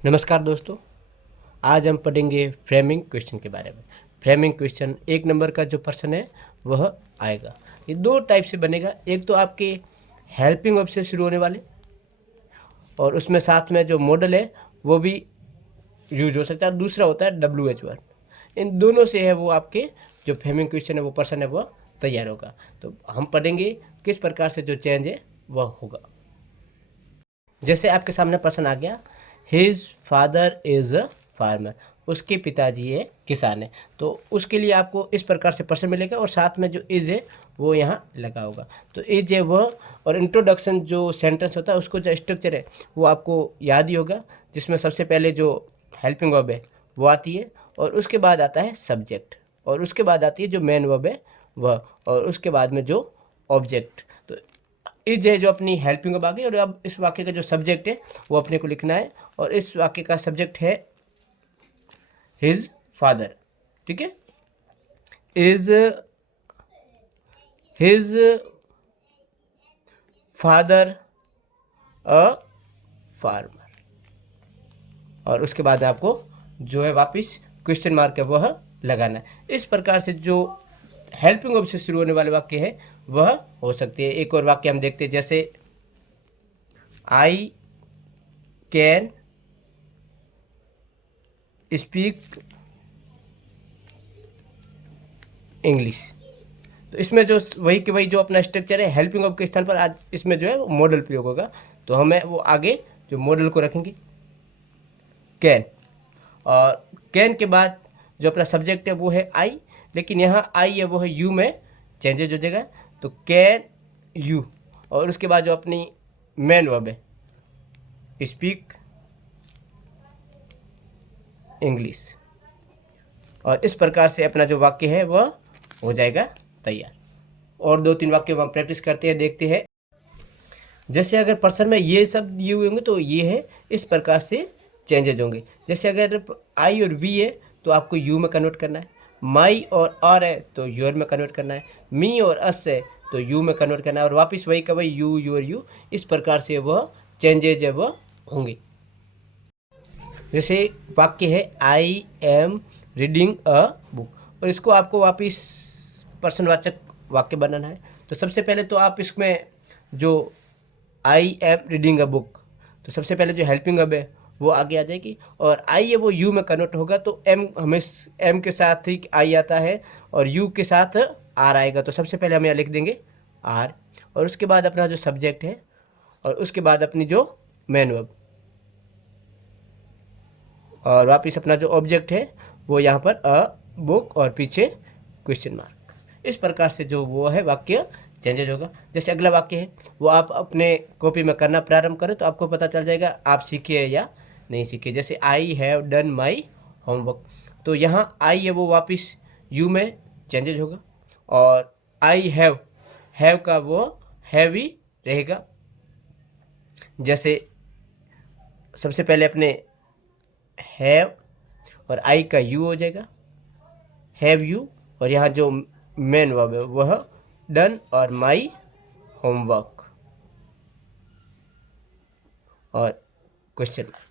नमस्कार दोस्तों। आज हम पढ़ेंगे फ्रेमिंग क्वेश्चन के बारे में। फ्रेमिंग क्वेश्चन 1 नंबर का जो प्रश्न है वह आएगा। ये 2 टाइप से बनेगा। एक तो आपके हेल्पिंग वर्ब से शुरू होने वाले और उसमें साथ में जो मॉडल है वो भी यूज हो सकता है। दूसरा होता है WH वर्ड। इन दोनों से है वो आपके जो फ्रेमिंग क्वेश्चन है वो प्रश्न है वह तैयार होगा। तो हम पढ़ेंगे किस प्रकार से जो चेंज है वह होगा। जैसे आपके सामने प्रश्न आ गया, his father is a farmer, उसके पिताजी ये किसान है। तो उसके लिए आपको इस प्रकार से प्रश्न मिलेगा और साथ में जो इज है वो यहाँ लगा होगा। तो इज है वह, और इंट्रोडक्शन जो सेंटेंस होता है उसको जो स्ट्रक्चर है वो आपको याद ही होगा, जिसमें सबसे पहले जो हेल्पिंग वर्ब है वो आती है और उसके बाद आता है सब्जेक्ट और उसके बाद आती है जो मेन वर्ब है वह, और उसके बाद में जो ऑब्जेक्ट। तो इज है जो अपनी हेल्पिंग वर्ब आ गई और अब इस वाक्य का जो सब्जेक्ट है वो अपने को लिखना है और इस वाक्य का सब्जेक्ट है हिज फादर। ठीक है, is his father a farmer, और उसके बाद आपको जो है वापस क्वेश्चन मार्क है वह लगाना है। इस प्रकार से जो हेल्पिंग वर्ब से शुरू होने वाले वाक्य है वह हो सकती है। एक और वाक्य हम देखते हैं, जैसे आई कैन स्पीक इंग्लिश। तो इसमें जो वही के वही जो अपना स्ट्रक्चर है, हेल्पिंग वर्ब के स्थान पर आज इसमें जो है वो मॉडल प्रयोग होगा। तो हमें वो आगे जो मॉडल को रखेंगे कैन, और कैन के बाद जो अपना सब्जेक्ट है वो है आई, लेकिन यहाँ आई है वो है यू में चेंजेज हो जाएगा। तो कैन यू, और उसके बाद जो अपनी मेन वर्ब है स्पीक इंग्लिश, और इस प्रकार से अपना जो वाक्य है वह हो जाएगा तैयार। और 2-3 वाक्य हम प्रैक्टिस करते हैं, देखते हैं। जैसे अगर पर्सन में ये सब ये हुए होंगे तो ये है, इस प्रकार से चेंजेज होंगे। जैसे अगर आई और वी है तो आपको यू में कन्वर्ट करना है, माई और आर है तो योर में कन्वर्ट करना है, मी और अस है तो यू में कन्वर्ट करना है, और वापस वही का वही यू योर यू, इस प्रकार से वह चेंजेज है वह होंगे। जैसे वाक्य है I am reading a book, और इसको आपको वापस प्रश्नवाचक वाक्य बनाना है। तो सबसे पहले तो आप इसमें जो I am reading a book, तो सबसे पहले जो हेल्पिंग वर्ब है वो आगे आ जाएगी, और आई है वो यू में कन्वर्ट होगा। तो एम हमें एम के साथ ही आई आता है और यू के साथ आर आएगा। तो सबसे पहले हम यहाँ लिख देंगे आर, और उसके बाद अपना जो सब्जेक्ट है और उसके बाद अपनी जो मेन वर्ब, और वापिस अपना जो ऑब्जेक्ट है वो यहाँ पर अ बुक और पीछे क्वेश्चन मार्क। इस प्रकार से जो वो है वाक्य चेंजेज होगा। जैसे अगला वाक्य है वो आप अपने कॉपी में करना प्रारंभ करें तो आपको पता चल जाएगा आप सीखे या नहीं सीखे। जैसे I have done my homework, तो यहाँ आई है वो वापस यू में चेंजेज होगा, और आई हैव का वो हैव ही रहेगा। जैसे सबसे पहले अपने हैव और आई का यू हो जाएगा, हैव यू, और यहाँ जो मेन वर्ब है वह डन और माई होमवर्क और क्वेश्चन मार्क।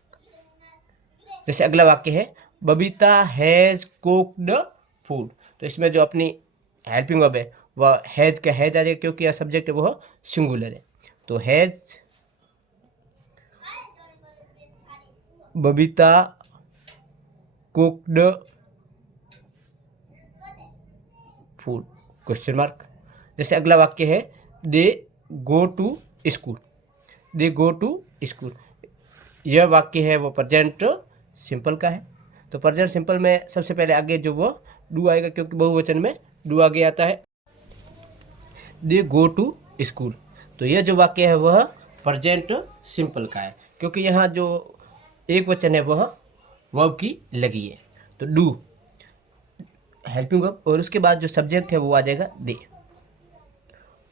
जैसे अगला वाक्य है बबीता हैज कुक्ड फूड, तो इसमें जो अपनी हेल्पिंग वर्ब है वह हैज का हैज आ जाएगा, क्योंकि यह सब्जेक्ट है वह सिंगुलर है। तो has Babita cooked food question mark. जैसे अगला वाक्य है they go to school, they go to school, यह वाक्य है वो प्रेजेंट सिंपल का है। तो प्रेजेंट सिंपल में सबसे पहले आगे जो वो डू आएगा, क्योंकि बहुवचन में डू आगे आता है। दे गो टू स्कूल, तो यह जो वाक्य है वह प्रेजेंट सिंपल का है, क्योंकि यहाँ जो एक वचन है वह वर्ब की लगी है। तो डू हेल्पिंग वर्ब, और उसके बाद जो सब्जेक्ट है वो आ जाएगा दे,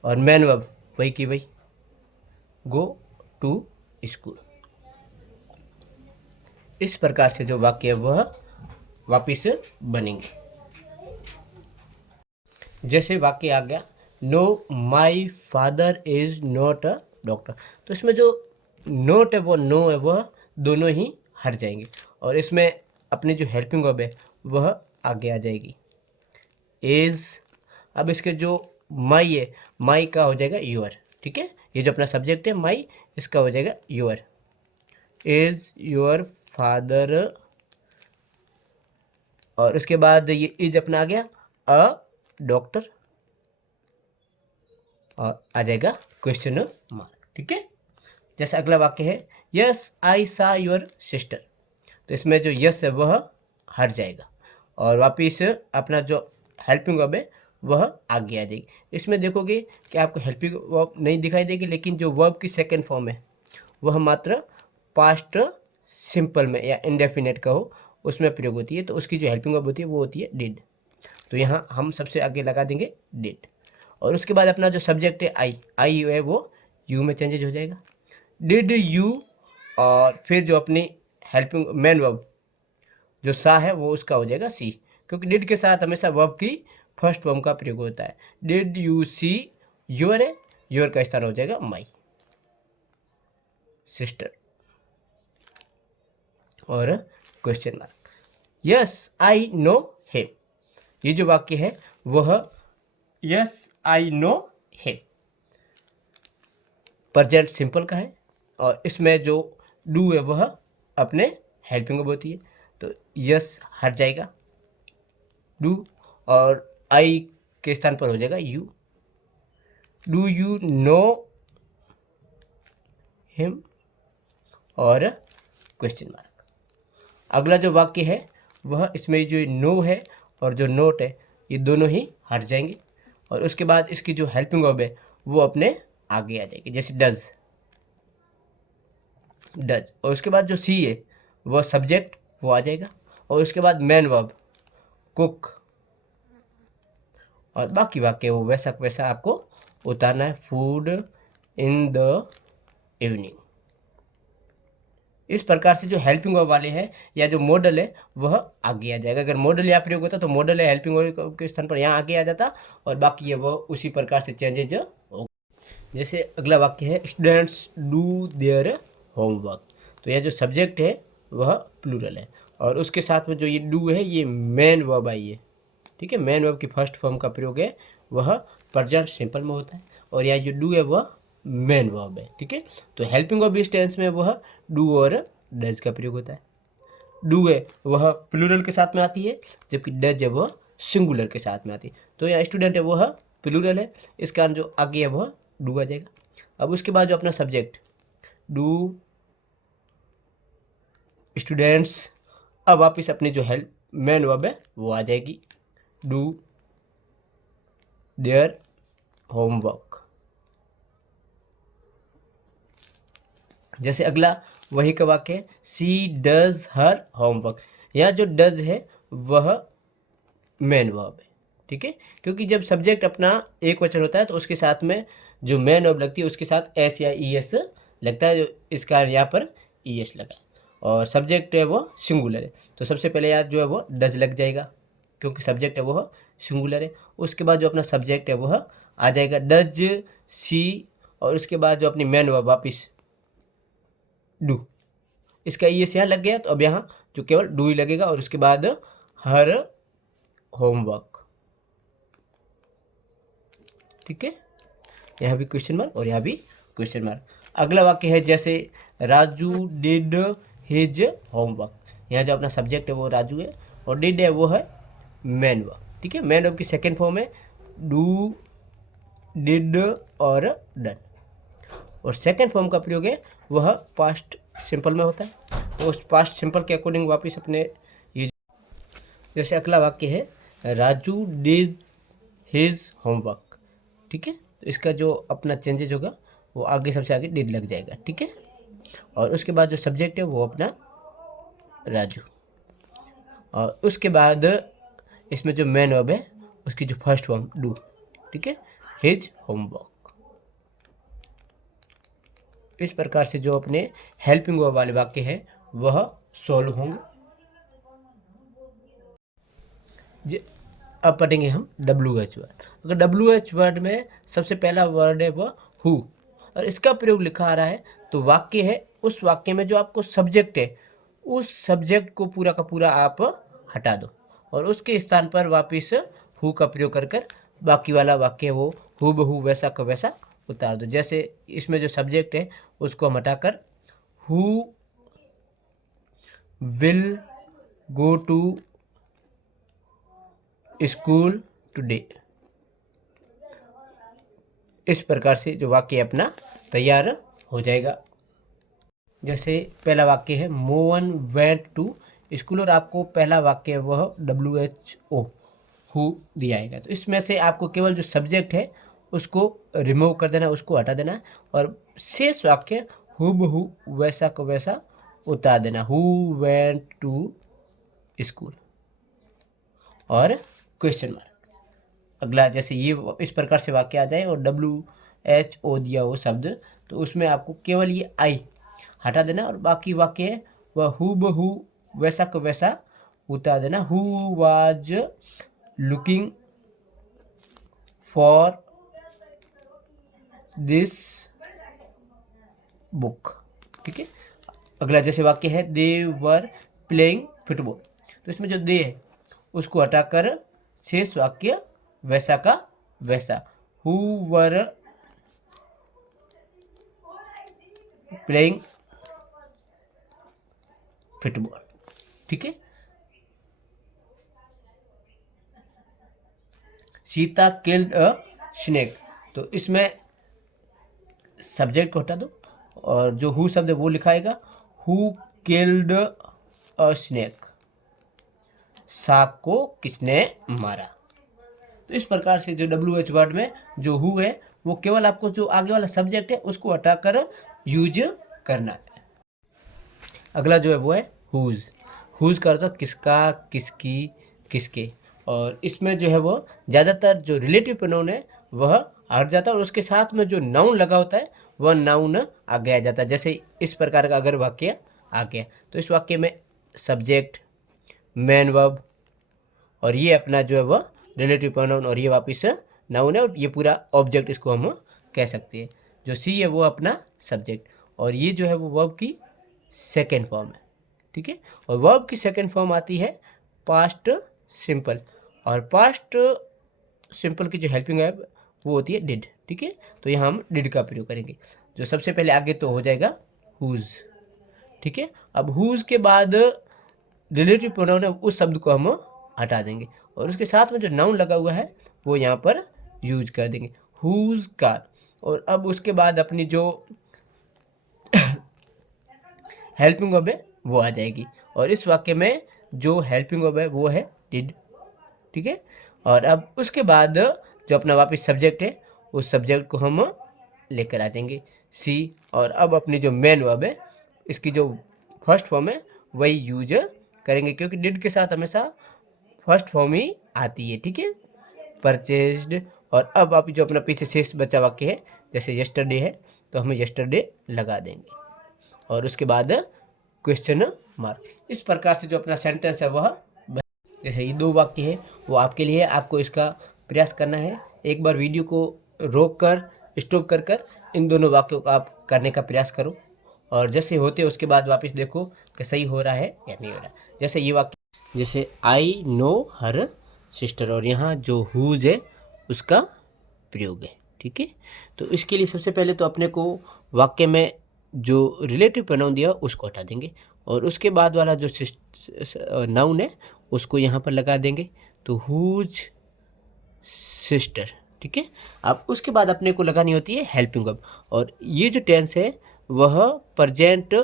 और मेन वर्ब वही की वही गो टू स्कूल। इस प्रकार से जो वाक्य है वह वापिस बनेंगे। जैसे वाक्य आ गया know my father is not a doctor, तो इसमें जो नोट है वो नो है वह दोनों ही हट जाएंगे और इसमें अपनी जो हेल्पिंग वर्ब है वह आगे आ जाएगी। इज, अब इसके जो माई है, माई का हो जाएगा योर। ठीक है, ये जो अपना सब्जेक्ट है माई, इसका हो जाएगा योर। इज योर फादर, और उसके बाद ये इज अपना आ गया अ डॉक्टर, और आ जाएगा क्वेश्चन मार्क। ठीक है, जैसे अगला वाक्य है यस आई सा योर सिस्टर, तो इसमें जो यस है वह हट जाएगा और वापिस अपना जो हेल्पिंग वर्ब है वह आगे आ जाएगी। इसमें देखोगे कि आपको हेल्पिंग वर्ब नहीं दिखाई देगी, लेकिन जो वर्ब की सेकंड फॉर्म है वह मात्र पास्ट सिंपल में या इंडेफिनेट का हो उसमें प्रयोग होती है, तो उसकी जो हेल्पिंग वर्ब होती है वो होती है डिड। तो यहाँ हम सबसे आगे लगा देंगे डिड, और उसके बाद अपना जो सब्जेक्ट है आई, आई है वो यू में चेंजेज हो जाएगा। डिड यू, और फिर जो अपनी हेल्पिंग मेन वर्ब जो सा है वो उसका हो जाएगा सी, क्योंकि डिड के साथ हमेशा वर्ब की फर्स्ट फॉर्म का प्रयोग होता है। डिड यू सी योर है, योर का स्थान हो जाएगा माई सिस्टर, और question mark. Yes I know him, ये जो वाक्य है वह yes I know him present simple का है, और इसमें जो डू है वह अपने हेल्पिंग वर्ब होती है, तो यस हट जाएगा डू, और आई के स्थान पर हो जाएगा you. Do you know him, और क्वेश्चन मार्क। अगला जो वाक्य है वह, इसमें जो नो है और जो नोट है ये दोनों ही हट जाएंगे, और उसके बाद इसकी जो हेल्पिंग वर्ब है वो अपने आगे आ जाएगी, जैसे डज, डज, और उसके बाद जो सी है वह सब्जेक्ट वो आ जाएगा, और उसके बाद मेन वर्ब कुक, और बाकी वाक्य वो वैसा वैसा आपको उतारना है। Food in the evening. इस प्रकार से जो हेल्पिंग वर्ब वाले हैं या जो मॉडल है वह आगे आ जाएगा। अगर मॉडल यहाँ प्रयोग होता तो मॉडल है हेल्पिंग वर्ब के स्थान पर यहाँ आगे आ जाता, और बाकी ये वह उसी प्रकार से चेंजेज होगा। जैसे अगला वाक्य है स्टूडेंट्स डू देयर होमवर्क, तो यह जो सब्जेक्ट है वह प्लूरल है, और उसके साथ में जो ये डू है ये मेन वर्ब आई है। ठीक है, मेन वर्ब की फर्स्ट फॉर्म का प्रयोग है वह प्रेजेंट सिंपल में होता है, और यह जो डू है वह मेन वर्ब है। ठीक है, तो हेल्पिंग वर्ब इस टेंस में वह डू और डज का प्रयोग होता है। डू है वह प्लूरल के साथ में आती है, जबकि डज है वह सिंगुलर के साथ में आती है। तो यहाँ स्टूडेंट है वह प्लूरल है, इस कारण जो आगे है वह डू आ जाएगा। अब उसके बाद जो अपना सब्जेक्ट डू स्टूडेंट्स, अब वापिस अपनी जो हेल्प मेन वर्ब है वो आ जाएगी, डू देयर होमवर्क। जैसे अगला वही का वाक्य है सी डज हर होमवर्क, यहाँ जो डज है वह मेन वर्ब है। ठीक है, क्योंकि जब सब्जेक्ट अपना एक वचन होता है तो उसके साथ में जो मेन वर्ब लगती है उसके साथ एस या ई एस लगता है, इस कारण यहाँ पर ई एस लगा, और सब्जेक्ट है वो सिंगुलर है, तो सबसे पहले यार जो है वो डज लग जाएगा क्योंकि सब्जेक्ट है वह सिंगुलर है। उसके बाद जो अपना सब्जेक्ट है वह आ जाएगा डज सी, और उसके बाद जो अपनी मेन वर्ब वापिस डू, इसका ई एस यहाँ लग गया, तो अब यहाँ जो केवल डू ही लगेगा, और उसके बाद हर होमवर्क। ठीक है, यहाँ भी क्वेश्चन मार्क और यहाँ भी क्वेश्चन मार्क। अगला वाक्य है जैसे राजू डिड हिज होमवर्क, यहाँ जो अपना सब्जेक्ट है वो राजू है, और डिड है वो है मेन वर्ब। ठीक है, मेन वर्ब की सेकेंड फॉर्म है डू डिड और डन, और सेकेंड फॉर्म का प्रयोग है वह पास्ट सिंपल में होता है, तो उस पास्ट सिंपल के अकॉर्डिंग वापस अपने ये, जैसे अगला वाक्य है राजू डिड हिज होमवर्क। ठीक है, तो इसका जो अपना चेंजेज होगा वो आगे सबसे आगे डिड लग जाएगा। ठीक है, और उसके बाद जो सब्जेक्ट है वो अपना राजू, और उसके बाद इसमें जो मेन वर्ब है उसकी जो फर्स्ट फॉर्म डू। ठीक है, हिज होमवर्क। इस प्रकार से जो अपने हेल्पिंग वर्ब वाले वाक्य हैं वह सॉल्व होंगे। अब पढ़ेंगे हम WH वर्ड। अगर WH वर्ड में सबसे पहला वर्ड है वह हु, और इसका प्रयोग लिखा आ रहा है तो वाक्य है उस वाक्य में जो आपको सब्जेक्ट है उस सब्जेक्ट को पूरा का पूरा आप हटा दो और उसके स्थान पर वापस हु का प्रयोग कर कर बाकी वाला वाक्य वो हु बहू वैसा का वैसा उतार दो। जैसे इसमें जो सब्जेक्ट है उसको हम हटाकर who will go to school today, इस प्रकार से जो वाक्य अपना तैयार हो जाएगा। जैसे पहला वाक्य है मोहन वेंट टू स्कूल और आपको पहला वाक्य वह WHO हु दिया आएगा। तो इसमें से आपको केवल जो सब्जेक्ट है उसको रिमूव कर देना, उसको हटा देना और शेष वाक्य हूबहू वैसा को वैसा उतार देना, हु वेंट टू स्कूल और क्वेश्चन मार्क। अगला जैसे ये इस प्रकार से वाक्य आ जाए और WHO दिया हो शब्द, तो उसमें आपको केवल ये आई हटा देना और बाकी वाक्य है वह हूबहू वैसा को वैसा उतार देना, who was looking for this book. ठीक है। अगला जैसे वाक्य है दे वर प्लेइंग फुटबॉल, तो इसमें जो दे है उसको हटाकर शेष वाक्य वैसा का वैसा, हु वर प्लेइंग फुटबॉल। ठीक है। सीता किल्ड अ स्नेक, तो इसमें सब्जेक्ट को हटा दो और जो हु शब्द है वो लिखाएगा हु किल्ड अ स्नेक, सांप को किसने मारा। तो इस प्रकार से जो WH वर्ड में जो हु है वो केवल आपको जो आगे वाला सब्जेक्ट है उसको हटाकर यूज करना है। अगला जो है वो है हुज। हुज का अर्थ किसका, किसकी, किसके, और इसमें जो है वो ज़्यादातर जो रिलेटिव प्रोनाउन है वह हट जाता है और उसके साथ में जो नाउन लगा होता है वह नाउन आगे आ जाता है। जैसे इस प्रकार का अगर वाक्य आ गया तो इस वाक्य में सब्जेक्ट, मेन वर्ब और ये अपना जो है वह रिलेटिव प्रोनाउन और ये वापस नाउन है और ये पूरा ऑब्जेक्ट इसको हम कह सकते हैं। जो सी है वो अपना सब्जेक्ट और ये जो है वो वर्ब की सेकेंड फॉर्म है। ठीक है। और वर्ब की सेकेंड फॉर्म आती है पास्ट सिंपल और पास्ट सिंपल की जो हेल्पिंग है वो होती है डिड। ठीक है। तो यहाँ हम डिड का प्रयोग करेंगे। जो सबसे पहले आगे तो हो जाएगा हुज। ठीक है। अब हुज के बाद रिलेटिव प्रोनाउन है उस शब्द को हम हटा देंगे और उसके साथ में जो नाउन लगा हुआ है वो यहाँ पर यूज कर देंगे, हुज कार। और अब उसके बाद अपनी जो हेल्पिंग वर्ब है वो आ जाएगी और इस वाक्य में जो हेल्पिंग वर्ब है वो है डिड। ठीक है। और अब उसके बाद जो अपना वापस सब्जेक्ट है उस सब्जेक्ट को हम लेकर आ जाएंगे सी, और अब अपनी जो मेन वर्ब है इसकी जो फर्स्ट फॉर्म है वही यूज करेंगे क्योंकि डिड के साथ हमेशा फर्स्ट फॉर्म ही आती है। ठीक है। परचेज्ड, और अब आप जो अपना पीछे शेष बचा वाक्य है जैसे यस्टरडे है तो हमें यस्टरडे लगा देंगे और उसके बाद क्वेश्चन मार्क। इस प्रकार से जो अपना सेंटेंस है वह, जैसे ये दो वाक्य है वो आपके लिए, आपको इसका प्रयास करना है। एक बार वीडियो को रोक कर स्टॉप कर कर इन दोनों वाक्यों को आप करने का प्रयास करो और जैसे होते उसके बाद वापस देखो कि सही हो रहा है या नहीं हो रहा। जैसे ये वाक्य, जैसे आई नो हर सिस्टर और यहाँ जो हुज है उसका प्रयोग है। ठीक है। तो इसके लिए सबसे पहले तो अपने को वाक्य में जो रिलेटिव प्रोनाउन दिया उसको हटा देंगे और उसके बाद वाला जो नाउन है उसको यहाँ पर लगा देंगे, तो हुज सिस्टर। ठीक है। अब उसके बाद अपने को लगानी होती है हेल्पिंग वर्ब और ये जो टेंस है वह प्रेजेंट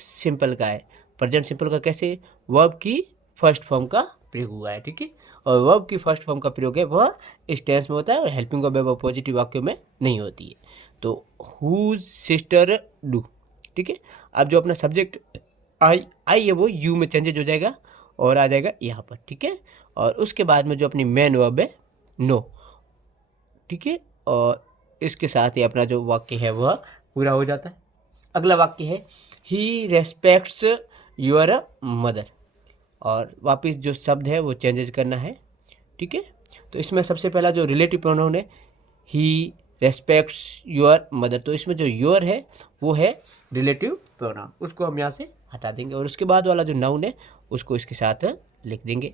सिंपल का है। प्रेजेंट सिंपल का कैसे, वर्ब की फर्स्ट फॉर्म का प्रयोग हुआ है। ठीक है। और वर्ब की फर्स्ट फॉर्म का प्रयोग है वह इस टेंस में होता है और हेल्पिंग वर्ब है वह पॉजिटिव वाक्यों में नहीं होती है। तो हुज सिस्टर डू। ठीक है। अब जो अपना सब्जेक्ट आई है वो यू में चेंजेज हो जाएगा और आ जाएगा यहाँ पर। ठीक है। और उसके बाद में जो अपनी मेन वर्ब है नो। ठीक है। और इसके साथ ही अपना जो वाक्य है वह पूरा हो जाता है। अगला वाक्य है ही रेस्पेक्ट्स योर मदर और वापस जो शब्द है वो चेंजेज करना है। ठीक है। तो इसमें सबसे पहला जो रिलेटिव प्रोनाउन है ही रेस्पेक्ट्स योर मदर, तो इसमें जो योर है वो है रिलेटिव प्रोनाउन, उसको हम यहाँ से हटा देंगे और उसके बाद वाला जो नाउन है उसको इसके साथ लिख देंगे।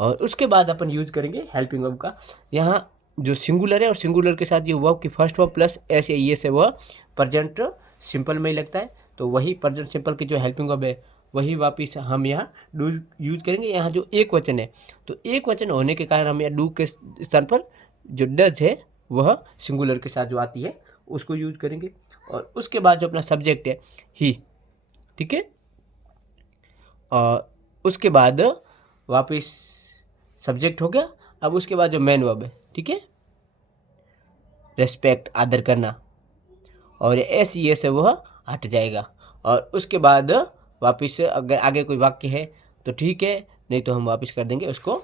और उसके बाद अपन यूज करेंगे हेल्पिंग वर्ब का। यहाँ जो सिंगुलर है और सिंगुलर के साथ जो वर्ब की फर्स्ट फॉर्म प्लस एस या ईएस है वह प्रेजेंट सिंपल में ही लगता है, तो वही प्रेजेंट सिंपल की जो हेल्पिंग वर्ब है वही वापिस हम यहाँ डू यूज करेंगे। यहाँ जो एक वचन है तो एक वचन होने के कारण हम यहाँ डू के स्थान पर जो डज है वह सिंगुलर के साथ जो आती है उसको यूज करेंगे। और उसके बाद जो अपना सब्जेक्ट है ही, ठीक है, और उसके बाद वापिस सब्जेक्ट हो गया। अब उसके बाद जो मेन वर्ब है, ठीक है, रेस्पेक्ट आदर करना, और एस ई एस है वह हट जाएगा। और उसके बाद वापिस अगर आगे कोई वाक्य है तो ठीक है, नहीं तो हम वापिस कर देंगे उसको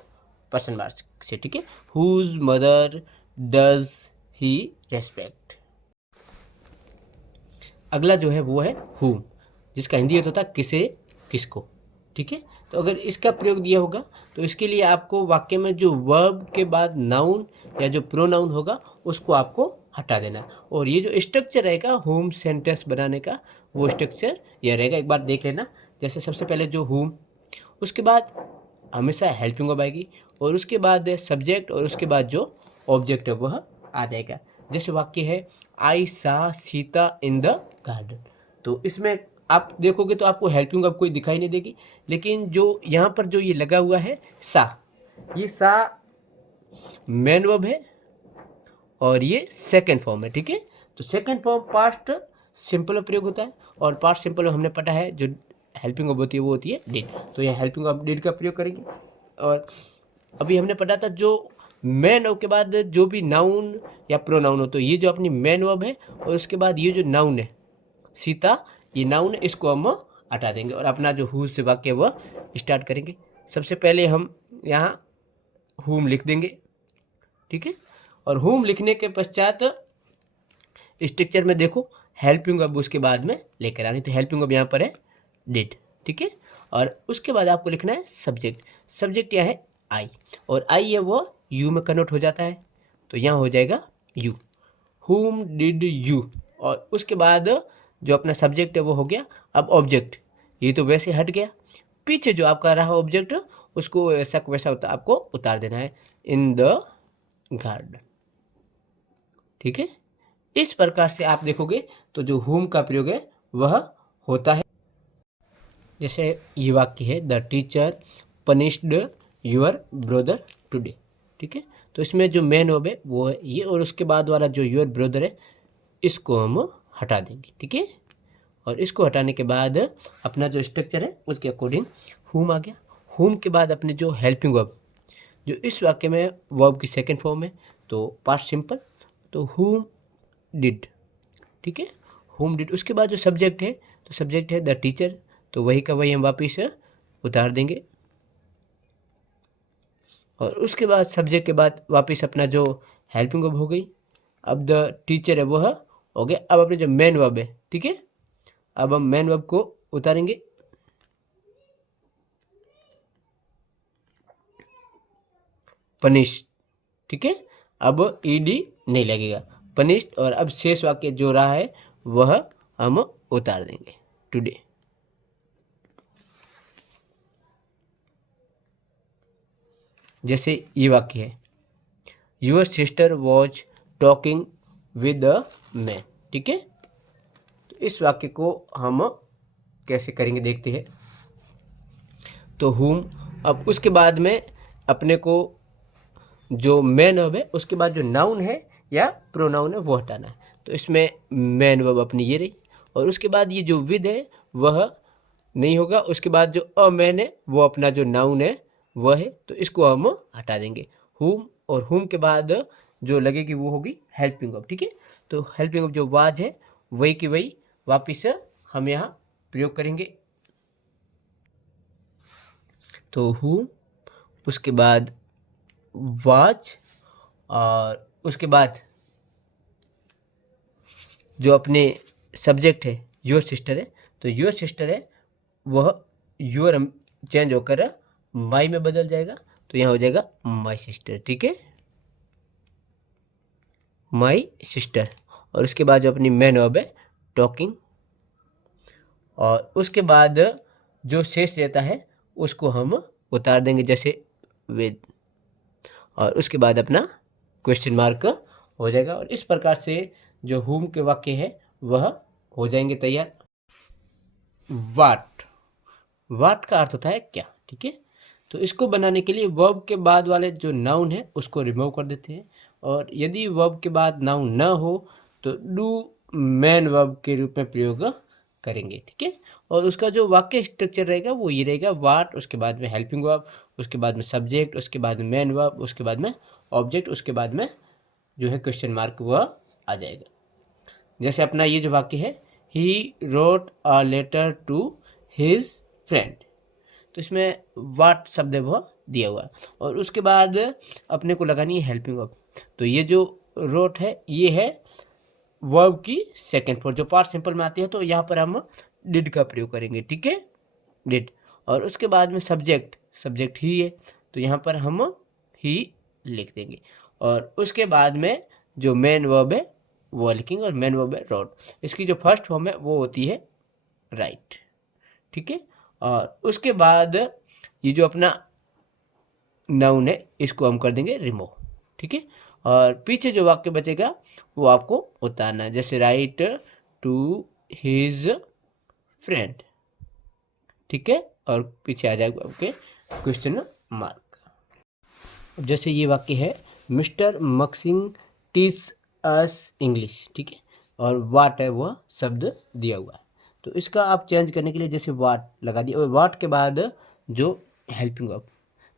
पर्सन मार्क्स से, ठीक है। Whose mother does he respect. अगला जो है वो है हुम, जिसका हिंदी अर्थ होता है किसे, किसको, ठीक है। तो अगर इसका प्रयोग दिया होगा तो इसके लिए आपको वाक्य में जो वर्ब के बाद नाउन या जो प्रोनाउन होगा उसको आपको हटा देना। और ये जो स्ट्रक्चर रहेगा होम सेंटेंस बनाने का वो स्ट्रक्चर यह रहेगा। एक बार देख लेना, जैसे सबसे पहले जो होम, उसके बाद हमेशा हेल्पिंग वर्ब आएगी और उसके बाद सब्जेक्ट और उसके बाद जो ऑब्जेक्ट है वह आ जाएगा। जैसे वाक्य है आई सा सीता इन द गार्डन, तो इसमें आप देखोगे तो आपको हेल्पिंग वर्ब कोई दिखाई नहीं देगी, लेकिन जो यहाँ पर जो ये लगा हुआ है सा, ये सा मेन वर्ब है और ये सेकंड फॉर्म है, ठीक है। तो सेकंड फॉर्म पास्ट सिंपल में प्रयोग होता है और पास्ट सिंपल में हमने पढ़ा है जो हेल्पिंग वर्ब होती है वो होती है डिड, तो यह हेल्पिंग वर्ब डिड का प्रयोग करेंगे। और अभी हमने पढ़ा था जो मेन वर्ब के बाद जो भी नाउन या प्रोनाउन हो, तो ये जो अपनी मेन वर्ब है और उसके बाद ये जो नाउन है सीता, ये नाउन है, इसको हम हटा देंगे और अपना जो हुज से वाक्य वह स्टार्ट करेंगे। सबसे पहले हम यहाँ हुम लिख देंगे, ठीक है। और होम लिखने के पश्चात स्ट्रक्चर में देखो हेल्पिंग वर्ब उसके बाद में लेकर आनी, तो हेल्पिंग वर्ब यहाँ पर है डिड, ठीक है। और उसके बाद आपको लिखना है सब्जेक्ट। सब्जेक्ट यहाँ है आई और आई है वो यू में कन्वर्ट हो जाता है, तो यहाँ हो जाएगा यू, हुम डिड यू। और उसके बाद जो अपना सब्जेक्ट है वो हो गया। अब ऑब्जेक्ट ये तो वैसे हट गया, पीछे जो आपका रहा ऑब्जेक्ट उसको ऐसा वैसा होता आपको उतार देना है इन द गार्डन, ठीक है। इस प्रकार से आप देखोगे तो जो होम का प्रयोग है वह होता है। जैसे ये वाक्य है the teacher punished your brother today, ठीक है। तो इसमें जो मेन वर्ब है वो है ये और उसके बाद वाला जो योर ब्रदर है इसको हम हटा देंगे, ठीक है। और इसको हटाने के बाद अपना जो स्ट्रक्चर है उसके अकॉर्डिंग होम आ गया। होम के बाद अपने जो हेल्पिंग वर्ब जो इस वाक्य में वर्ब की सेकंड फॉर्म है तो पास्ट सिंपल, तो होम डिड, ठीक है, होम डिड। उसके बाद जो सब्जेक्ट है तो सब्जेक्ट है द टीचर, तो वही का वही हम वापिस उतार देंगे। और उसके बाद सब्जेक्ट के बाद वापिस अपना जो हेल्पिंग वर्ब हो गई। अब द टीचर है वह हो गया। अब अपने जो मेन वर्ब है, ठीक है, अब हम मेन वर्ब को उतारेंगे। पनिश, ठीक है, अब ईडी नहीं लगेगा, पनिश्ड। और अब शेष वाक्य जो रहा है वह हम उतार देंगे टुडे। जैसे ये वाक्य है your sister was talking with the man, ठीक है। तो इस वाक्य को हम कैसे करेंगे देखते हैं। तो हुम, अब उसके बाद में अपने को जो मेन वर्ब है उसके बाद जो नाउन है या प्रोनाउन है वो हटाना है। तो इसमें मेन वर्ब अपनी ये रही और उसके बाद ये जो विद है वह नहीं होगा। उसके बाद जो अमेन है वो अपना जो नाउन है वह है, तो इसको हम हटा देंगे हुम। और हुम के बाद जो लगेगी वो होगी हेल्पिंग वर्ब, ठीक है। तो हेल्पिंग वर्ब जो वाज है वही की वही वापिस हम यहाँ प्रयोग करेंगे। तो हुम, उसके बाद वाज और उसके बाद जो अपने सब्जेक्ट है योर सिस्टर है, तो योर सिस्टर है वह योर चेंज होकर माई में बदल जाएगा, तो यहाँ हो जाएगा माई सिस्टर, ठीक है, माई सिस्टर। और उसके बाद जो अपनी मेन वर्ब है टॉकिंग, और उसके बाद जो शेष रहता है उसको हम उतार देंगे जैसे विद, और उसके बाद अपना क्वेश्चन मार्क हो जाएगा। और इस प्रकार से जो हुम के वाक्य है वह हो जाएंगे तैयार। वाट, वाट का अर्थ होता है क्या, ठीक है। तो इसको बनाने के लिए वर्ब के बाद वाले जो नाउन है उसको रिमूव कर देते हैं, और यदि वर्ब के बाद नाउन न हो तो डू मैन वर्ब के रूप में प्रयोग करेंगे, ठीक है। और उसका जो वाक्य स्ट्रक्चर रहेगा वो ये रहेगा, वाट, उसके बाद में हेल्पिंग वर्ब, उसके बाद में सब्जेक्ट, उसके बाद में मैन वर्ब, उसके बाद में ऑब्जेक्ट, उसके बाद में जो है क्वेश्चन मार्क वह आ जाएगा। जैसे अपना ये जो वाक्य है, he wrote a letter to his friend, तो इसमें वाट शब्द है वह दिया हुआ है, और उसके बाद अपने को लगानी है हेल्पिंग वर्ब। तो ये जो रोट है ये है वर्ब की सेकेंड फॉर्म, जो पार्ट सिंपल में आती है, तो यहाँ पर हम डिड का प्रयोग करेंगे, ठीक है, डिड। और उसके बाद में सब्जेक्ट, सब्जेक्ट ही है, तो यहाँ पर हम ही लिख देंगे। और उसके बाद में जो मेन वर्ब है वो लिखेंगे, और मेन वर्ब है रोट। इसकी जो फर्स्ट फॉर्म है वो होती है राइट, ठीक है। और उसके बाद ये जो अपना नाउन है इसको हम कर देंगे रिमूव, ठीक है। और पीछे जो वाक्य बचेगा वो आपको उतारना है, जैसे राइट टू हिज फ्रेंड, ठीक है। और पीछे आ जाएगा आपके क्वेश्चन मार्क। जैसे ये वाक्य है, मिस्टर मक्सिंग टीच अस इंग्लिश, ठीक है, और वाट है वह शब्द दिया हुआ है। तो इसका आप चेंज करने के लिए जैसे वाट लगा दिया, और वाट के बाद जो हेल्पिंग वर्ब,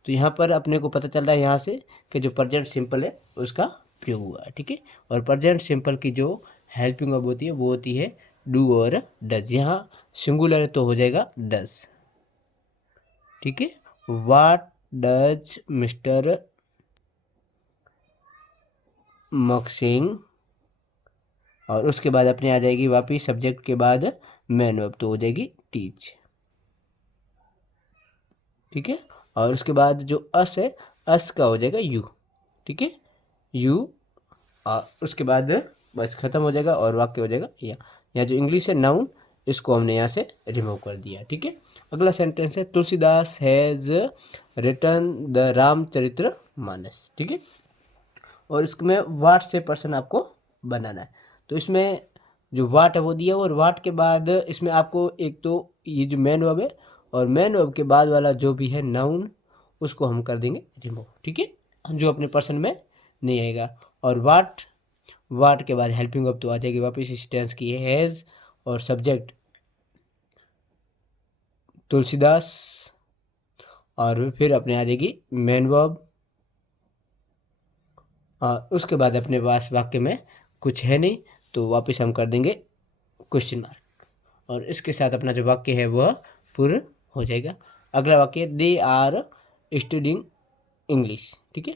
तो यहाँ पर अपने को पता चल रहा है यहाँ से कि जो प्रेजेंट सिंपल है उसका प्रयोग हुआ है, ठीक है। और प्रेजेंट सिंपल की जो हेल्पिंग वर्ब होती है वो होती है डू और डज। यहाँ सिंगुलर है तो हो जाएगा डज, ठीक है। वाट डज मिस्टर मक्सिंग, और उसके बाद अपने आ जाएगी वापिस सब्जेक्ट के बाद मैन वर्ब, तो हो जाएगी टीच, ठीक है। और उसके बाद जो अस है, अस का हो जाएगा यू, ठीक है, यू। और उसके बाद बस खत्म हो जाएगा और वाक्य हो जाएगा यहाँ जो इंग्लिश है नाउन इसको हमने यहाँ से रिमूव कर दिया, ठीक है। अगला सेंटेंस है, तुलसीदास हैज़ रिटन द रामचरित्र मानस, ठीक है। और इसमें वाट से पर्सन आपको बनाना है, तो इसमें जो वाट है वो दिया हुआ, और वाट के बाद इसमें आपको एक तो ये जो मैन वर्ब है और मैन वर्ब के बाद वाला जो भी है नाउन उसको हम कर देंगे रिमूव, ठीक है, जो अपने पर्सन में नहीं आएगा। और वाट, वाट के बाद हेल्पिंग वर्ब तो आ जाएगी वापस इस टेंस की, हैज़, और सब्जेक्ट तुलसीदास, और फिर अपने आ जाएगी मैन वर्ब, और उसके बाद अपने पास वाक्य में कुछ है नहीं तो वापस हम कर देंगे क्वेश्चन मार्क, और इसके साथ अपना जो वाक्य है वह पूर्ण हो जाएगा। अगला वाक्य, दे आर स्टडिंग इंग्लिश, ठीक है।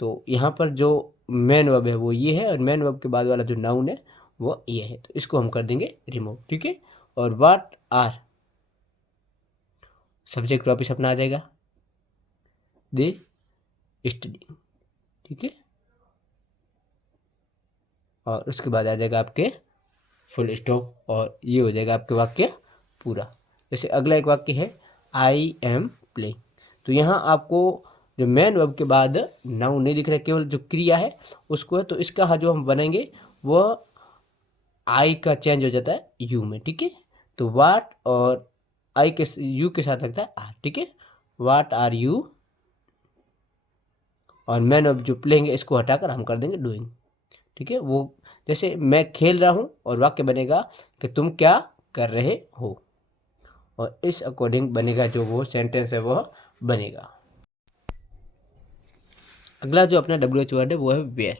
तो यहाँ पर जो मैन वर्ब है वो ये है, और मैन वर्ब के बाद वाला जो नाउन है वो ये है, तो इसको हम कर देंगे रिमूव, ठीक है। और वाट आर सब्जेक्ट वापस अपना आ जाएगा दे स्टडिंग, ठीक है। और उसके बाद आ जाएगा आपके फुल स्टॉप, और ये हो जाएगा आपके वाक्य पूरा। जैसे अगला एक वाक्य है, आई एम प्लेइंग, तो यहाँ आपको जो मैन वर्ब के बाद नाउन नहीं दिख रहा है, केवल जो क्रिया है उसको है, तो इसका जो हम बनाएंगे वह आई का चेंज हो जाता है यू में, ठीक है। तो वाट और आई के यू के साथ लगता है आर, ठीक है, वाट आर यू, और मैन वर्ब जो प्लेइंग है इसको हटाकर हम कर देंगे डूइंग, ठीक है। वो जैसे मैं खेल रहा हूँ और वाक्य बनेगा कि तुम क्या कर रहे हो, और इस अकॉर्डिंग बनेगा जो वो सेंटेंस है वह बनेगा। अगला जो अपना WH वर्ड है वो है वेयर,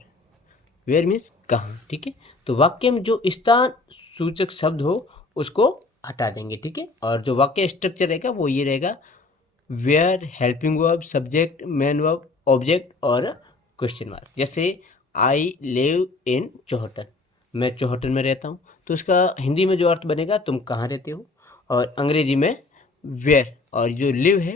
वेयर मीन्स कहाँ, ठीक है। तो वाक्य में जो स्थान सूचक शब्द हो उसको हटा देंगे, ठीक है। और जो वाक्य स्ट्रक्चर रहेगा वो ये रहेगा, where, helping verb, subject, main verb, object और क्वेश्चन मार्क। जैसे आई लिव इन चौहटन, मैं चौहटन में रहता हूँ, तो इसका हिंदी में जो अर्थ बनेगा तुम कहाँ रहते हो, और अंग्रेजी में वेयर, और जो लिव है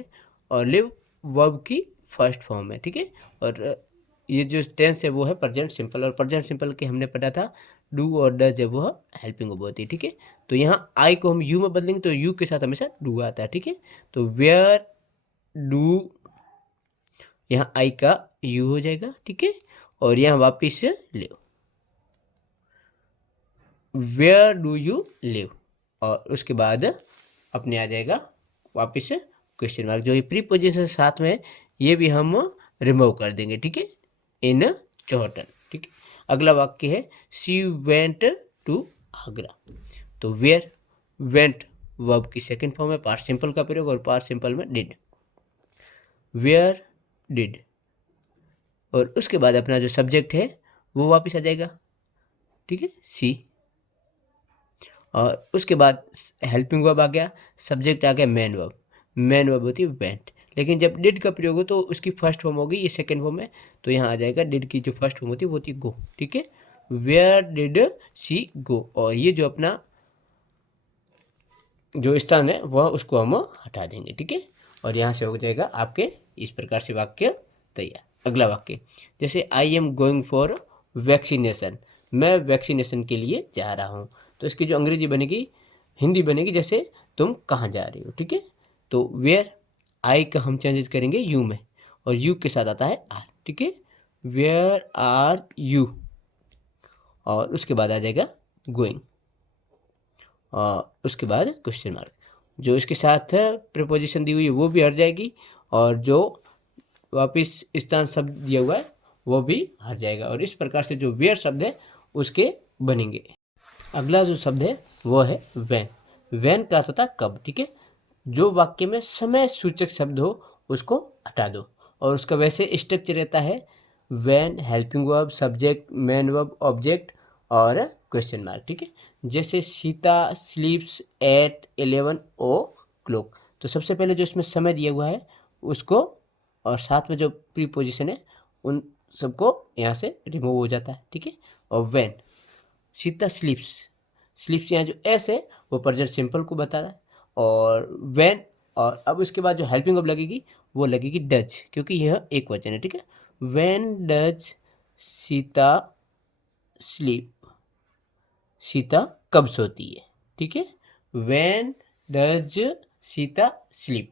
और लिव वर्ब की फर्स्ट फॉर्म है, ठीक है। और ये जो टेंस है वो है प्रेजेंट सिंपल, और प्रेजेंट सिंपल के हमने पढ़ा था डू और डज है वो हेल्पिंग वर्ब होती है, ठीक है। तो यहाँ आई को हम यू में बदलेंगे तो यू के साथ हमेशा डू आता है, ठीक है। तो वेयर डू, यहाँ आई का यू हो जाएगा, ठीक है। और यहाँ वापिस ले, वेयर डू यू लिव, और उसके बाद अपने आ जाएगा वापिस क्वेश्चन मार्क। जो ये प्रीपोजिशन साथ में ये भी हम रिमूव कर देंगे, ठीक है, इन चौहटन, ठीक है। अगला वाक्य है शी वेंट टू आगरा। तो वेयर, वेंट वर्ब की सेकंड फॉर्म है, पास्ट सिंपल का प्रयोग, और पास्ट सिंपल में डिड, वेयर डिड। और उसके बाद अपना जो सब्जेक्ट है वो वापस आ जाएगा, ठीक है, सी। और उसके बाद हेल्पिंग वर्ब आ गया, सब्जेक्ट आ गया मेन वर्ब, मेन वर्ब होती है वेंट। लेकिन जब डिड का प्रयोग हो तो उसकी फर्स्ट फॉर्म होगी, ये सेकंड फॉर्म है, तो यहाँ आ जाएगा डिड की जो फर्स्ट फॉर्म होती है वो होती है गो, ठीक है। वेयर डिड शी गो, और ये जो अपना जो स्थान है वह उसको हम हटा देंगे, ठीक है। और यहाँ से हो जाएगा आपके इस प्रकार से वाक्य तैयार। अगला वाक्य, जैसे I am going for vaccination, मैं वैक्सीनेशन के लिए जा रहा हूँ। तो इसकी जो अंग्रेजी बनेगी, हिंदी बनेगी जैसे तुम कहाँ जा रही हो, ठीक है। तो वेयर, आई का हम चेंजेस करेंगे यू में, और यू के साथ आता है आर, ठीक है। वेयर आर यू, और उसके बाद आ जाएगा गोइंग, और उसके बाद क्वेश्चन मार्क। जो इसके साथ प्रीपोजिशन दी हुई है वो भी हट जाएगी, और जो वापिस स्थान शब्द दिया हुआ है वो भी हट जाएगा। और इस प्रकार से जो वेयर शब्द है उसके बनेंगे। अगला जो शब्द है वो है वैन। वैन का अर्थ होता है कब, ठीक है। जो वाक्य में समय सूचक शब्द हो उसको हटा दो, और उसका वैसे स्ट्रक्चर रहता है when, helping verb, subject, main verb, object और क्वेश्चन मार्क, ठीक है। जैसे सीता स्लीप्स एट 11 o'clock, तो सबसे पहले जो इसमें समय दिया हुआ है उसको, और साथ में जो प्रीपोजिशन है उन सबको यहाँ से रिमूव हो जाता है, ठीक है। और वैन, सीता स्लीप्स, स्लीप्स यहाँ जो एस है वो प्रेजेंट सिंपल को बता रहा है, और वैन, और अब उसके बाद जो हेल्पिंग वर्ब लगेगी वो लगेगी डज, क्योंकि यह एक वचन है, ठीक है। When does Sita sleep, Sita कब सोती है, ठीक है। When does Sita sleep.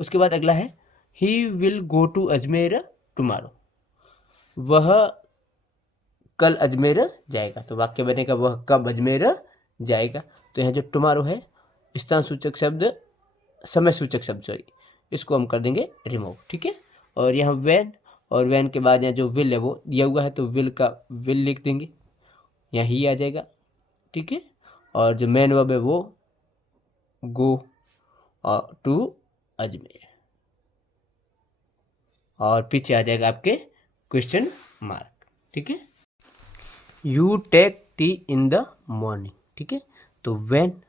उसके बाद अगला है he will go to Ajmer tomorrow, वह कल अजमेर जाएगा। तो वाक्य बनेगा वह कब अजमेर जाएगा। तो यहाँ जो टुमारो है स्थान सूचक शब्द, समय सूचक शब्द, सॉरी, इसको हम कर देंगे रिमूव, ठीक है। और यहाँ वैन, और वैन के बाद यहाँ जो विल है वो दिया हुआ है तो विल का विल लिख देंगे, यहाँ ही आ जाएगा, ठीक है। और जो मेन वर्ब है वो गो टू अजमेर, और पीछे आ जाएगा आपके क्वेश्चन मार्क, ठीक है। You take tea in the morning, ठीक है। तो व्हेन,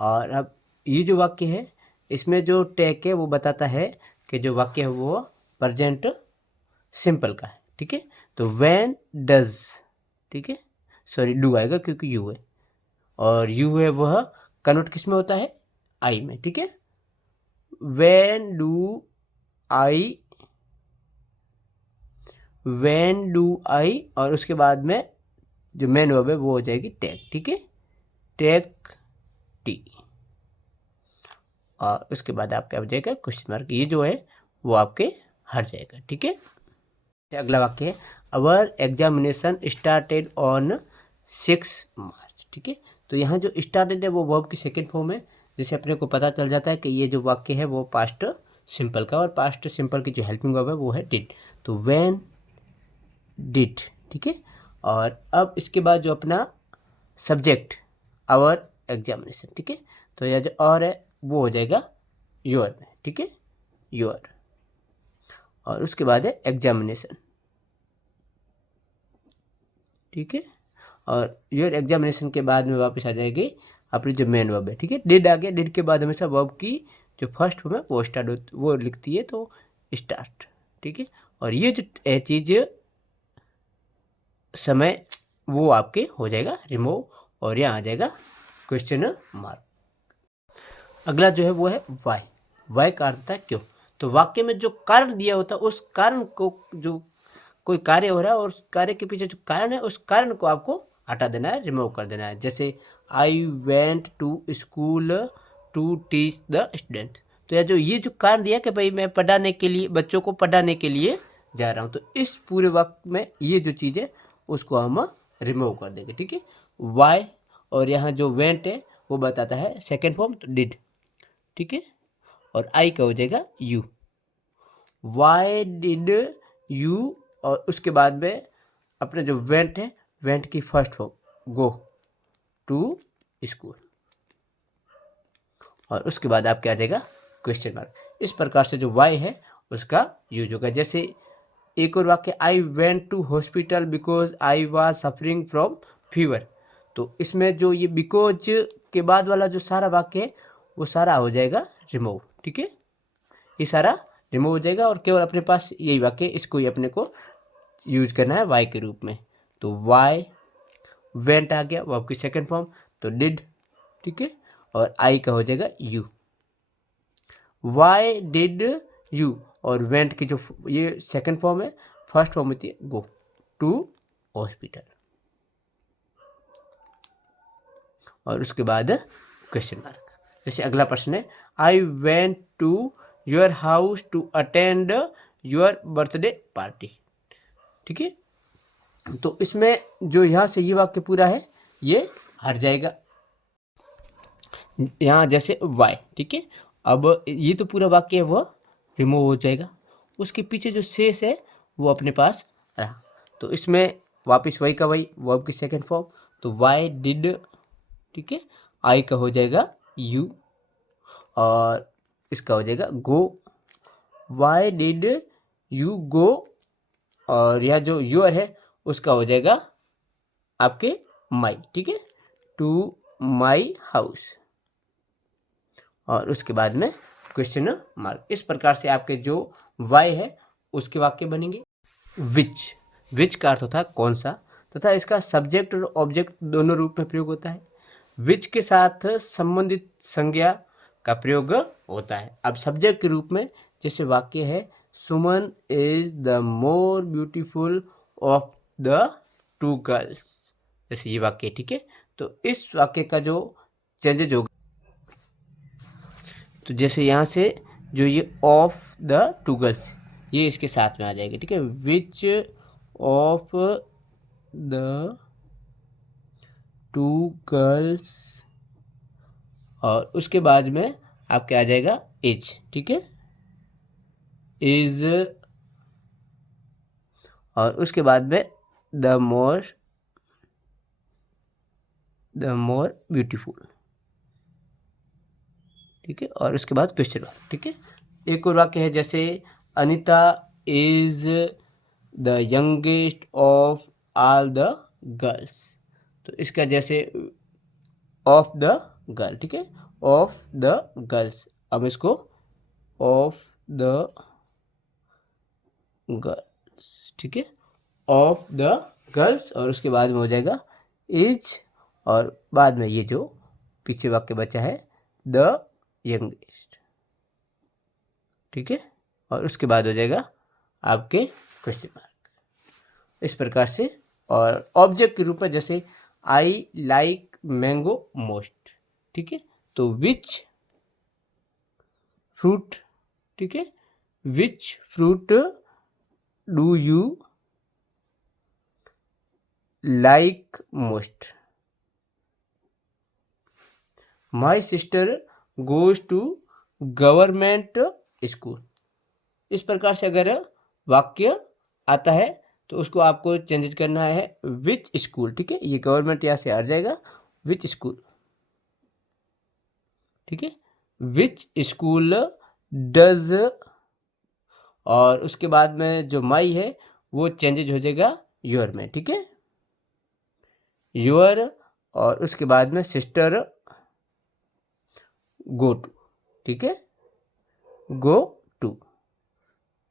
और अब ये जो वाक्य है इसमें जो टेक है वो बताता है कि जो वाक्य है वो प्रेजेंट सिंपल का है, ठीक है। तो व्हेन डज, ठीक है, सॉरी डू आएगा क्योंकि यू है, और यू है वह कन्वर्ट किस में होता है, आई में, ठीक है। When do I, when do I, और उसके बाद में जो मेन वर्ब है वो हो जाएगी टेक, ठीक है, टेक टी, और उसके बाद आपका हो जाएगा क्वेश्चन मार्क। ये जो है वो आपके हट जाएगा, ठीक है। अगला वाक्य है अवर एग्जामिनेशन स्टार्टेड ऑन 6 मार्च, ठीक है। तो यहाँ जो स्टार्टेड है वो वर्ब की सेकेंड फॉर्म है, जिससे अपने को पता चल जाता है कि ये जो वाक्य है वो पास्ट सिंपल का, और पास्ट सिंपल की जो हेल्पिंग वर्ब है वो है डिड। तो व्हेन डिड, ठीक है। और अब इसके बाद जो अपना सब्जेक्ट आवर एग्जामिनेशन, ठीक है, तो यह जो और है वो हो जाएगा योर में, ठीक है, योर, और उसके बाद है एग्जामिनेशन, ठीक है। और योर एग्जामिनेशन के बाद में वापस आ जाएगी अपनी जो मेन वर्ब है, ठीक है। डिड आ गया, डिड के बाद हमेशा वर्ब की जो फर्स्ट फॉर्म है वो स्टार्ट होती, वो लिखती है, तो स्टार्ट, ठीक है। और ये जो चीज़ समय वो आपके हो जाएगा रिमूव, और यहाँ आ जाएगा क्वेश्चन मार्क। अगला जो है वो है वाई। वाई का अर्थ है क्यों। तो वाक्य में जो कारण दिया होता है उस कारण को, जो कोई कार्य हो रहा है और उस कार्य के पीछे जो कारण है उस कारण को आपको हटा देना है, रिमूव कर देना है। जैसे I went to school to teach the student, तो ये जो कारण दिया कि भाई मैं पढ़ाने के लिए, बच्चों को पढ़ाने के लिए जा रहा हूँ, तो इस पूरे वाक्य में ये जो चीज़ है उसको हम रिमूव कर देंगे, ठीक है। वाई, और यहाँ जो वेंट है वो बताता है सेकेंड फॉर्म, तो डिड, ठीक है। और आई का हो जाएगा यू, वाई डिड यू, और उसके बाद में अपने जो वेंट है, वेंट की first form go to school, और उसके बाद आपके आ जाएगा क्वेश्चन मार्क। इस प्रकार से जो वाई है उसका यूज होगा। जैसे एक और वाक्य, I went to hospital because I was suffering from fever, तो इसमें जो ये बिकॉज के बाद वाला जो सारा वाक्य है वो सारा हो जाएगा रिमूव, ठीक है। ये सारा रिमूव हो जाएगा और केवल अपने पास यही वाक्य, इसको ही अपने को यूज करना है वाई के रूप में। तो वाई, वेंट आ गया, वो आपकी सेकेंड फॉर्म, तो डिड, ठीक है। और आई का हो जाएगा यू, वाई डिड यू, और वेंट की जो ये सेकेंड फॉर्म है, फर्स्ट फॉर्म होती है गो टू हॉस्पिटल, और उसके बाद क्वेश्चन मार्क। जैसे अगला प्रश्न है, I went to your house to attend your birthday party, ठीक है। तो इसमें जो यहाँ से ये वाक्य पूरा है ये हट जाएगा, यहाँ जैसे वाई, ठीक है। अब ये तो पूरा वाक्य है वो रिमूव हो जाएगा, उसके पीछे जो शेष है वो अपने पास रहा, तो इसमें वापस वही का वही, वो आपकी सेकेंड फॉर्म, तो वाई डिड, ठीक है। आई का हो जाएगा यू, और इसका हो जाएगा गो, वाई डिड यू गो, और यह जो योर है उसका हो जाएगा आपके माई, ठीक है, टू माई हाउस, और उसके बाद में क्वेश्चन मार्क। इस प्रकार से आपके जो वाई है उसके वाक्य बनेंगे। विच का अर्थ होता है कौन सा, तथा इसका सब्जेक्ट और ऑब्जेक्ट दोनों रूप में प्रयोग होता है। विच के साथ संबंधित संज्ञा का प्रयोग होता है। अब सब्जेक्ट के रूप में जैसे वाक्य है, Suman is the more beautiful of the two girls, जैसे ये वाक्य, ठीक है। तो इस वाक्य का जो चेंजेज होगा, तो जैसे यहाँ से जो ये ऑफ द टू गर्ल्स ये इसके साथ में आ जाएगी, ठीक है। Which of the two girls, और उसके बाद में आपके आ जाएगा इज, ठीक है, इज, और उसके बाद में द मोर ब्यूटीफुल, ठीक है, और उसके बाद क्वेश्चन मार्क, ठीक है। एक और वाक्य है जैसे Anita is the youngest of all the girls, तो इसका जैसे ऑफ द गर्ल, ठीक है, ऑफ द गर्ल्स, अब इसको ऑफ द गर्ल्स, ठीक है, ऑफ द गर्ल्स, और उसके बाद में हो जाएगा इज, और बाद में ये जो पीछे वाक्य बचा है द यंगेस्ट, ठीक है, और उसके बाद हो जाएगा आपके क्वेश्चन मार्क। इस प्रकार से, और ऑब्जेक्ट के रूप में जैसे आई लाइक मैंगो मोस्ट, ठीक है, तो विच फ्रूट, ठीक है, which fruit do you like most, my sister goes to government school. इस प्रकार से अगर वाक्य आता है तो उसको आपको चेंजेस करना है विच स्कूल, ठीक है, ये गवर्नमेंट यहाँ से हट जाएगा, विच स्कूल, ठीक है, विच स्कूल डज, और उसके बाद में जो माई है वो चेंजेज हो जाएगा योर में, ठीक है, योर, और उसके बाद में सिस्टर गो टू, ठीक है, गो टू,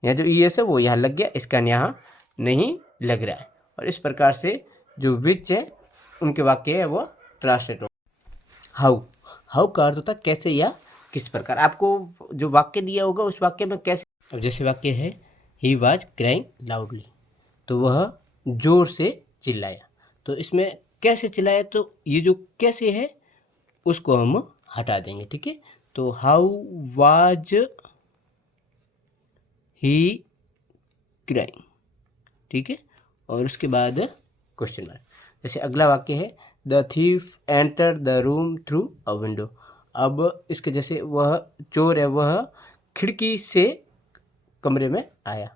यहाँ जो ई एस है वो यहाँ लग गया, इसका यहाँ नहीं लग रहा है, और इस प्रकार से जो विच है उनके वाक्य है वो ट्रांसलेट हो। हाउ का अर्थ होता है कैसे या किस प्रकार, आपको जो वाक्य दिया होगा उस वाक्य में कैसे। अब जैसे वाक्य है ही वाज क्राइंग लाउडली, तो वह जोर से चिल्लाया, तो इसमें कैसे चिल्लाया, तो ये जो कैसे है उसको हम हटा देंगे, ठीक है। तो हाउ वाज ही क्राइंग, ठीक है। और उसके बाद क्वेश्चन मार्क। जैसे अगला वाक्य है the thief enter the room through a window. अब इसके जैसे वह चोर है वह खिड़की से कमरे में आया,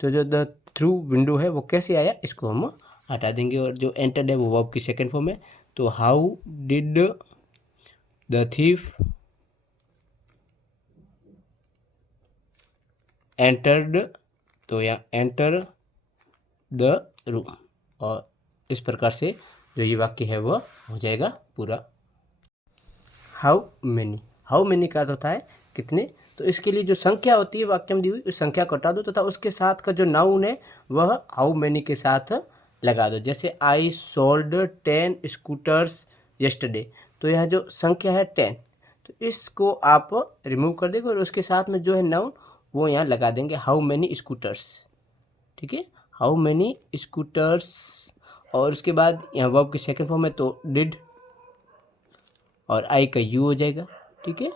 तो जो द थ्रू विंडो है वो कैसे आया इसको हम हटा देंगे। और जो एंटर्ड है वो वर्ब की सेकंड फॉर्म है, तो how did the thief entered, तो यहाँ एंटर द रूम। और इस प्रकार से जो ये वाक्य है वह हो जाएगा पूरा। हाउ मेनी का अर्थ होता है कितने, तो इसके लिए जो संख्या होती है वाक्य में दी हुई उस संख्या को हटा दो तथा उसके साथ का जो नाउन है वह हाउ मेनी के साथ लगा दो। जैसे आई सोल्ड 10 स्कूटर्स यस्टरडे, तो यहाँ जो संख्या है 10, तो इसको आप रिमूव कर देंगे और उसके साथ में जो है नाउन वो यहाँ लगा देंगे हाउ मेनी स्कूटर्स, ठीक है, हाउ मेनी स्कूटर्स। और उसके बाद यहाँ वर्ब की सेकंड फॉर्म है तो डिड और आई का यू हो जाएगा, ठीक है।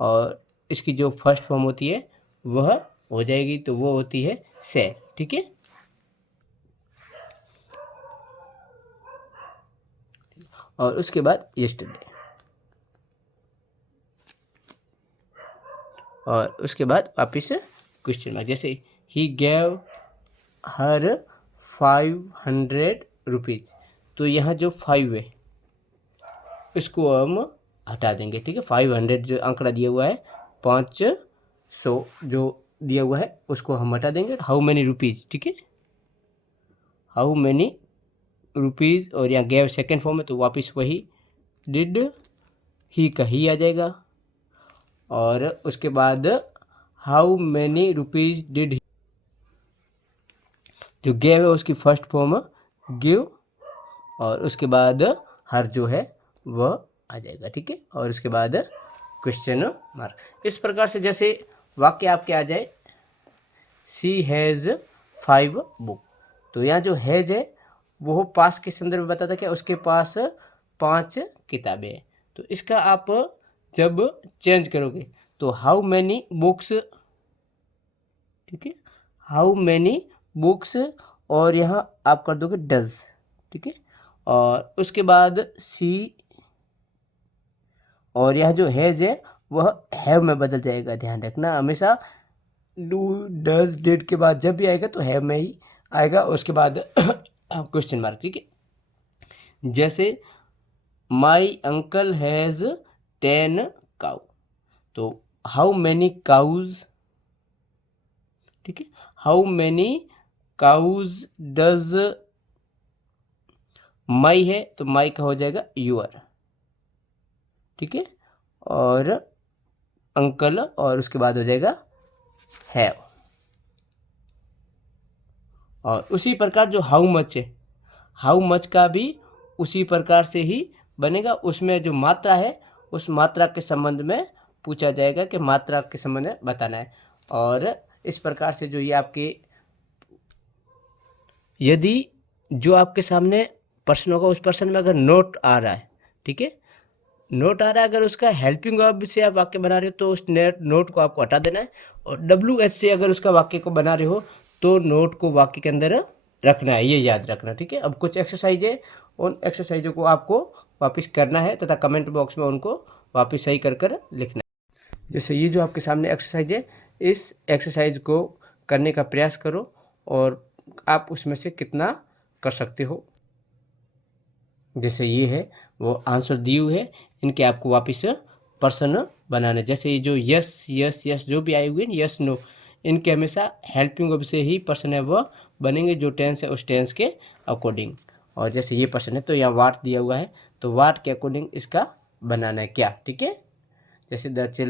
और इसकी जो फर्स्ट फॉर्म होती है वह हो जाएगी, तो वो होती है से, ठीक है। और उसके बाद यस्टरडे, और उसके बाद वापिस क्वेश्चन मार्क। जैसे ही गेव हर 500 रुपीज़, तो यहाँ जो 5 है इसको हम हटा देंगे, ठीक है। 500 जो आंकड़ा दिया हुआ है 500 जो दिया हुआ है उसको हम हटा देंगे। हाउ मेनी रुपीज़, ठीक है, हाउ मेनी रुपीज़। और यहाँ गेव सेकेंड फॉर्म है तो वापस वही डिड ही का ही आ जाएगा। और उसके बाद how many rupees did he, जो गेव है उसकी फर्स्ट फॉर्म गिव, और उसके बाद हर जो है वह आ जाएगा, ठीक है। और उसके बाद क्वेश्चन मार्क। इस प्रकार से जैसे वाक्य आपके आ जाए शी हैज़ 5 बुक, तो यहाँ जो हैज़ है वो पास के संदर्भ में बताता क्या उसके पास 5 किताबें हैं। तो इसका आप जब चेंज करोगे तो हाउ मैनी बुक्स, ठीक है, हाउ मैनी बुक्स, और यहाँ आप कर दोगे डज, ठीक है। और उसके बाद सी, और यह जो हैज़ है वह हैव में बदल जाएगा, ध्यान रखना हमेशा डू डज डिड के बाद जब भी आएगा तो हैव में ही आएगा, उसके बाद क्वेश्चन मार्क, ठीक है। जैसे माई अंकल हैज़ 10 काउ, तो हाउ मैनी काउज, ठीक है, how many cows does my है तो माई का हो जाएगा यूर, ठीक है, और अंकल, और उसके बाद हो जाएगा हैव। और उसी प्रकार जो हाउ मच है, हाउ मच का भी उसी प्रकार से ही बनेगा। उसमें जो मात्रा है उस मात्रा के संबंध में पूछा जाएगा कि मात्रा के संबंध में बताना है। और इस प्रकार से जो ये आपके, यदि जो आपके सामने प्रश्न होगा उस प्रश्न में अगर नोट आ रहा है, ठीक है, नोट आ रहा है, अगर उसका हेल्पिंग वर्ब से आप वाक्य बना रहे हो तो उस नोट को आपको हटा देना है। और WH से अगर उसका वाक्य को बना रहे हो तो नोट को वाक्य के अंदर रखना है, ये याद रखना, ठीक है। अब कुछ एक्सरसाइज है, उन एक्सरसाइजों को आपको वापस करना है तथा कमेंट बॉक्स में उनको वापस सही कर कर लिखना है। जैसे ये जो आपके सामने एक्सरसाइज है, इस एक्सरसाइज को करने का प्रयास करो और आप उसमें से कितना कर सकते हो। जैसे ये है वो आंसर दिए हुए है, इनके आपको वापस प्रश्न बनाना। जैसे ये जो यस यस यस जो भी आए हुए हैं यस नो, इनके हमेशा हेल्पिंग वर्ब से ही प्रश्न है वह बनेंगे जो टेंस है उस टेंस के अकॉर्डिंग। और जैसे ये प्रश्न है तो यहाँ वाट दिया हुआ है तो वाट के अकॉर्डिंग इसका बनाना है क्या, ठीक है। जैसे द चिल्ड्रन